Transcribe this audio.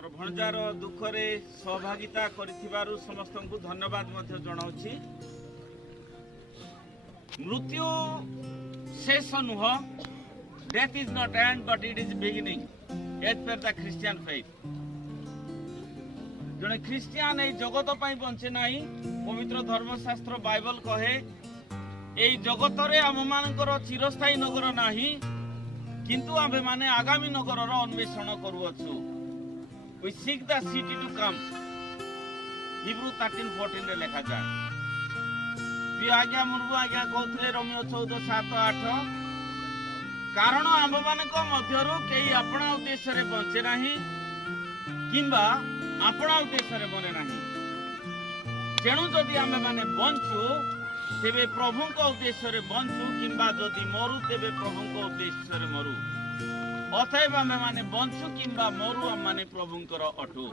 मोर भणजार दुखरे सहभागिता करिथिबारु समस्तंकु धन्यवाद मध्य जणाउछि। मृत्यु शेष नुह, death is not end but it is beginning as per the Christian faith. जने क्रिश्चियन ए जगत पई बंचे नाही। पवित्र धर्मशास्त्र बाइबल कहे ए जगत रे आम मानकर चिरस्थायी नगर नाही, किंतु आमे माने आगामी नगर रो अन्वेषण करूअछु। We seek the city to come. Hebrew 13:14 रे लिखा जाए। प्रिय आज्ञा मुर्गु आज्ञा कहते रोमियो 14:7-8 कारण आम मानक मध्यरु केही अपना उद्देश्य रे बंचे नाही किंबा अपना उद्देश्य रे मरे नाही। तेणु जदि आमे माने बंचु तेबे प्रभु को उद्देश्य रे बंचु किंबा जदि मरु तेबे प्रभु को उद्देश्य रे मरु। अतएव आमे माने बंचु किंबा मरु आम माने प्रभुंकर अटु।